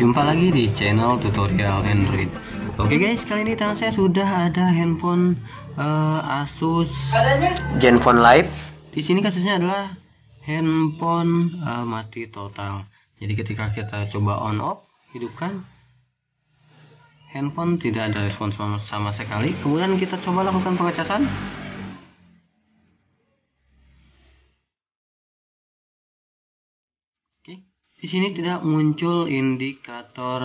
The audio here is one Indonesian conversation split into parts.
Jumpa lagi di channel tutorial Android. Oke guys, kali ini tangan saya sudah ada handphone Asus Zenfone Live. Di sini kasusnya adalah handphone mati total. Jadi ketika kita coba on off, hidupkan, handphone tidak ada respon sama sekali. Kemudian kita coba lakukan pengecasan. Oke, di sini tidak muncul indikator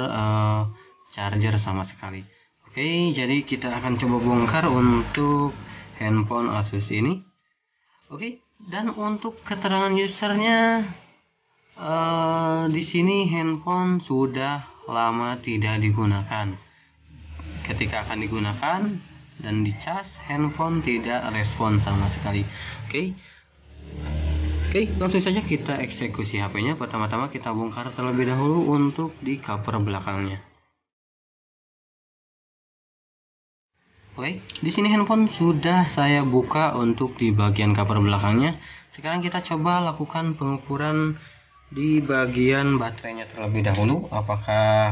charger sama sekali. Oke, jadi kita akan coba bongkar untuk handphone Asus ini. Oke, dan untuk keterangan usernya, di sini handphone sudah lama tidak digunakan. Ketika akan digunakan dan dicas, handphone tidak respon sama sekali. Oke, langsung saja kita eksekusi HP-nya. Pertama-tama kita bongkar terlebih dahulu untuk di cover belakangnya. Oke, di sini handphone sudah saya buka untuk di bagian cover belakangnya. Sekarang kita coba lakukan pengukuran di bagian baterainya terlebih dahulu. Apakah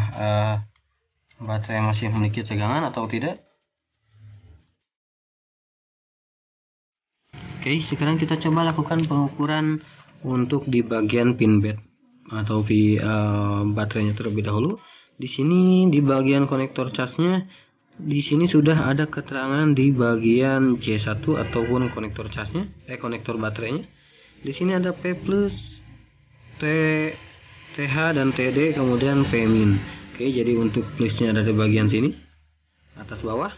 baterai masih memiliki tegangan atau tidak? Oke, sekarang kita coba lakukan pengukuran untuk di bagian pin bed atau baterainya terlebih dahulu. Di sini di bagian konektor casnya, di sini sudah ada keterangan di bagian C1 ataupun konektor casnya, konektor baterainya. Di sini ada P+, TH dan TD, kemudian P-. Oke, jadi untuk plusnya ada di bagian sini, atas bawah.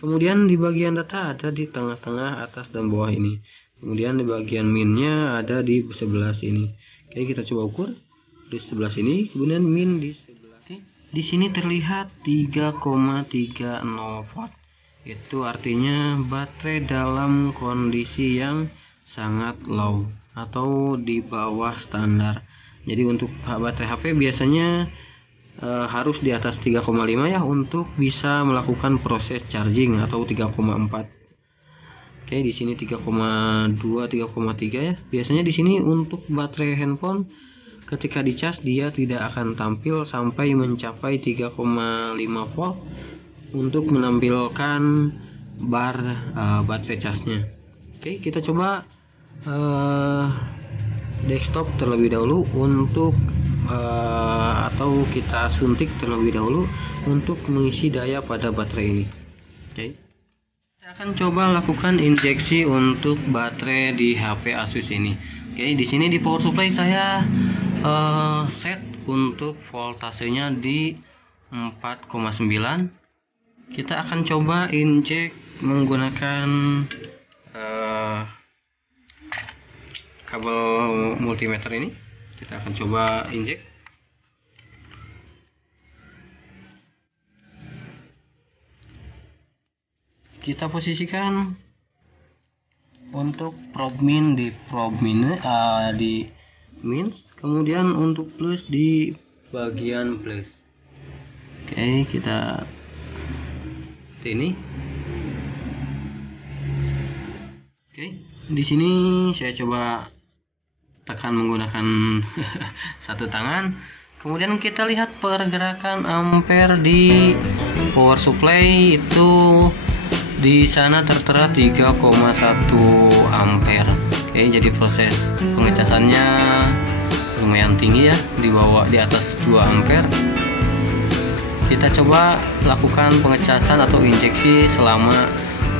Kemudian di bagian data ada di tengah-tengah, atas dan bawah ini. Kemudian di bagian minnya ada di sebelah sini. Oke, kita coba ukur di sebelah sini, kemudian min di sebelah. Oke, di sini terlihat 3,30 watt. Itu artinya baterai dalam kondisi yang sangat low atau di bawah standar. Jadi untuk baterai HP biasanya harus di atas 3,5 ya untuk bisa melakukan proses charging, atau 3,4. Oke, di sini 3,2, 3,3 ya. Biasanya di sini untuk baterai handphone ketika dicas dia tidak akan tampil sampai mencapai 3,5 volt untuk menampilkan bar baterai casnya. Oke, kita coba desktop terlebih dahulu untuk atau kita suntik terlebih dahulu untuk mengisi daya pada baterai ini. Oke, kita akan coba lakukan injeksi untuk baterai di HP Asus ini. Oke, di sini di power supply saya set untuk voltasenya di 4,9. Kita akan coba injek menggunakan kabel multimeter ini. Kita akan coba injek. Kita posisikan untuk probe min di min, kemudian untuk plus di bagian plus. Oke, kita ini. Oke, di sini saya coba tekan menggunakan satu tangan. Kemudian kita lihat pergerakan ampere di power supply itu di sana tertera 3,1 ampere. Oke, jadi proses pengecasannya lumayan tinggi ya, di atas 2 ampere. Kita coba lakukan pengecasan atau injeksi selama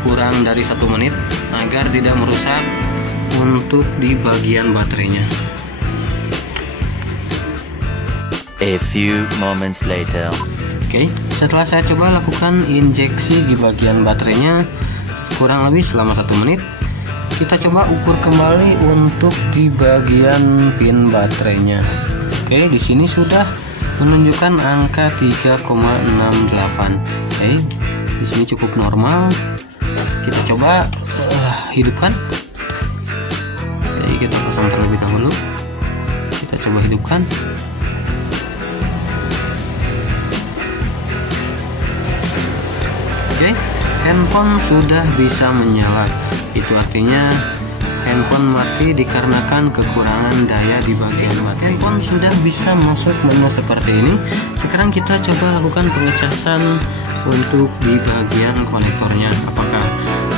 kurang dari 1 menit agar tidak merusak untuk di bagian baterainya. A few moments later. Oke, setelah saya coba lakukan injeksi di bagian baterainya kurang lebih selama 1 menit, kita coba ukur kembali untuk di bagian pin baterainya. Oke, di sini sudah menunjukkan angka 3,68. Oke, di sini cukup normal. Kita coba hidupkan. Oke, kita pasang terlebih dahulu. Kita coba hidupkan. Oke, handphone sudah bisa menyala. Itu artinya handphone mati dikarenakan kekurangan daya di bagian baterai. Handphone sudah bisa masuk menu seperti ini. Sekarang kita coba lakukan pengecasan untuk di bagian konektornya. Apakah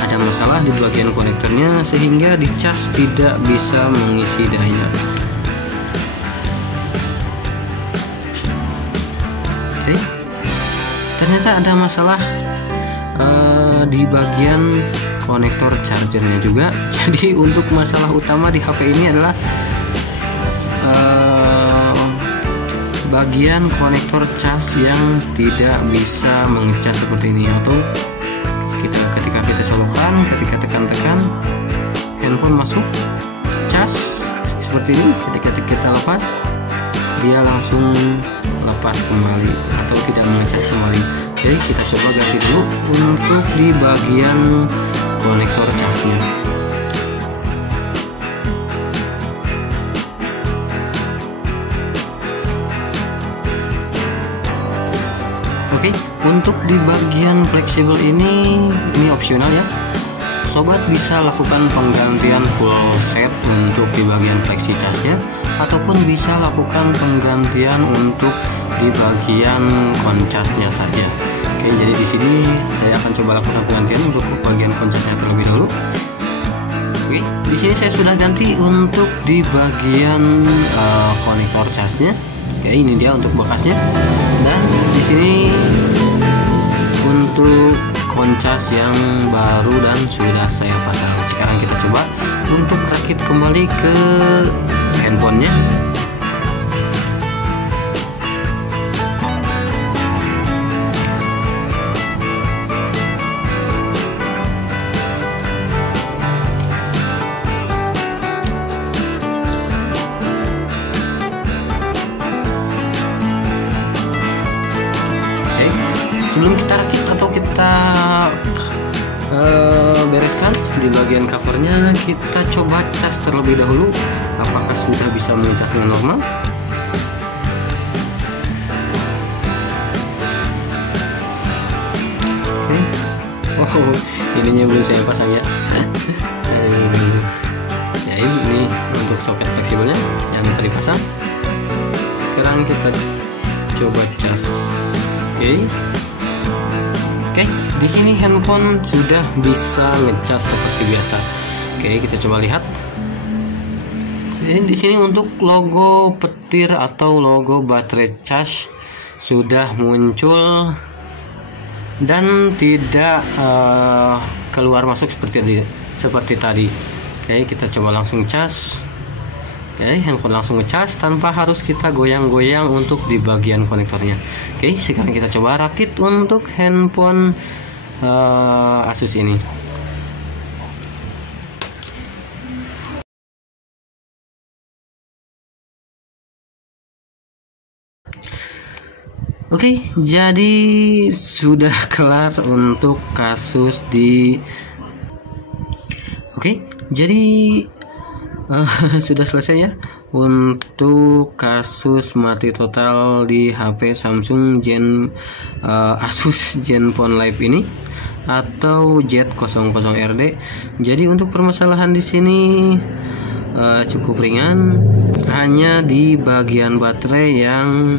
ada masalah di bagian konektornya sehingga dicas tidak bisa mengisi daya? Oke, ternyata ada masalah di bagian konektor chargernya juga. Jadi untuk masalah utama di HP ini adalah bagian konektor cas yang tidak bisa mengecas seperti ini, atau ketika kita solokan, ketika tekan-tekan handphone masuk cas seperti ini, ketika kita lepas dia langsung lepas kembali atau tidak mengecas kembali. Jadi kita coba ganti dulu untuk di bagian konektor casnya. Oke, untuk di bagian fleksibel ini opsional ya. Sobat bisa lakukan penggantian full set untuk di bagian fleksi casnya, ataupun bisa lakukan penggantian untuk di bagian koncasnya saja. Oke, jadi di sini saya akan coba lakukan penggantian untuk bagian koncasnya terlebih dahulu. Oke, di sini saya sudah ganti untuk di bagian konektor casnya. Oke, ini dia untuk bekasnya. Dan di sini untuk koncas yang baru dan sudah saya pasang. Sekarang kita coba untuk rakit kembali ke handphonenya. Sebelum kita rakit atau kita bereskan di bagian covernya, kita coba cas terlebih dahulu apakah sudah bisa mengecas dengan normal. Oh, ininya belum saya pasang ya. Ya ini untuk soket fleksibelnya yang tadi pasang. Sekarang kita coba cas. Oke, di sini handphone sudah bisa ngecas seperti biasa. Oke, kita coba lihat. Ini di sini untuk logo petir atau logo baterai cas sudah muncul dan tidak keluar masuk seperti tadi. Oke, kita coba langsung cas. Oke, handphone langsung ngecas tanpa harus kita goyang-goyang untuk di bagian konektornya. Oke, sekarang kita coba rakit untuk handphone Asus ini. Oke, jadi sudah kelar untuk kasus di. Oke, jadi sudah selesai ya untuk kasus mati total di HP Samsung Asus Zenfone Live ini atau Z00RD. Jadi untuk permasalahan di sini cukup ringan, hanya di bagian baterai yang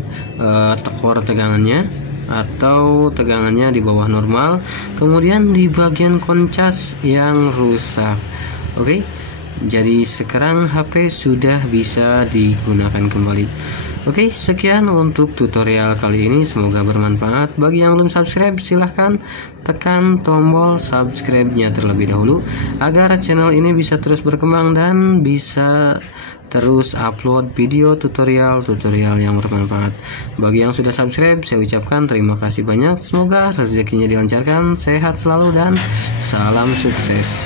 tekor tegangannya atau tegangannya di bawah normal, kemudian di bagian koncas yang rusak. Oke. Jadi sekarang HP sudah bisa digunakan kembali. Oke, sekian untuk tutorial kali ini. Semoga bermanfaat. Bagi yang belum subscribe, silahkan tekan tombol subscribe-nya terlebih dahulu agar channel ini bisa terus berkembang dan bisa terus upload video tutorial yang bermanfaat. Bagi yang sudah subscribe, saya ucapkan terima kasih banyak. Semoga rezekinya dilancarkan, sehat selalu dan salam sukses.